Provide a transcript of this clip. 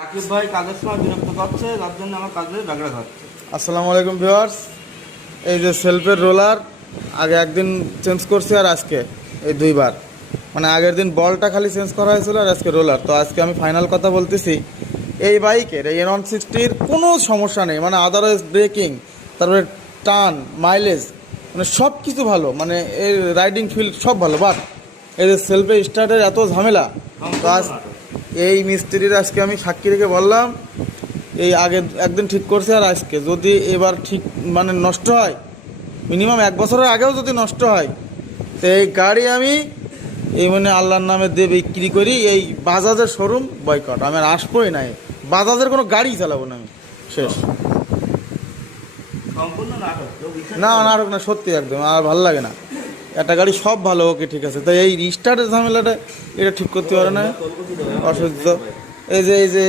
রাকিব ভাই কাজের সময় বিরক্ত করছে, যার জন্য আমার কাজে ব্যাগড়া খাচ্ছে। আসসালামু আলাইকুম ভিউয়ার্স। এই যে সেলফের রোলার আগে একদিন চেঞ্জ করছি আর আজকে এই দুইবার, মানে আগের দিন বলটা খালি চেঞ্জ করা হয়েছিল আর আজকে রোলার। তো আজকে আমি ফাইনাল কথা বলতেছি, এই বাইকের এই N160-র কোনো সমস্যা নেই, মানে আদারওয়াইজ ব্রেকিং, তারপরে টার্ন, মাইলেজ, মানে সব কিছু ভালো, মানে এর রাইডিং ফিল সব ভালো। বাট এই যে সেলফে স্টার্টের এত ঝামেলা, তো আজ এই মিস্ত্রির আজকে আমি সাক্ষী রেখে বললাম, এই আগে একদিন ঠিক করছে আর আজকে যদি এবার ঠিক মানে নষ্ট হয়, মিনিমাম 1 বছরের আগেও যদি নষ্ট হয়, তো এই গাড়ি আমি এই মানে আল্লাহর নামে দিয়ে বিক্রি করি। এই বাজাজের শোরুম বয়কট, আমি আর আসবোই নাই, বাজাজের কোনো গাড়ি চালাবো না আমি, শেষ। সম্পূর্ণ নাটক, কেউ বিশ্বাস না করে না। নাটক না, সত্যি একদম আর ভালো লাগে না। একটা গাড়ি সব ভালো, ওকে ঠিক আছে, তো এই রিস্টার্টের ঝামেলাটা এটা ঠিক করতে পারে না, অসহ্য। এই যে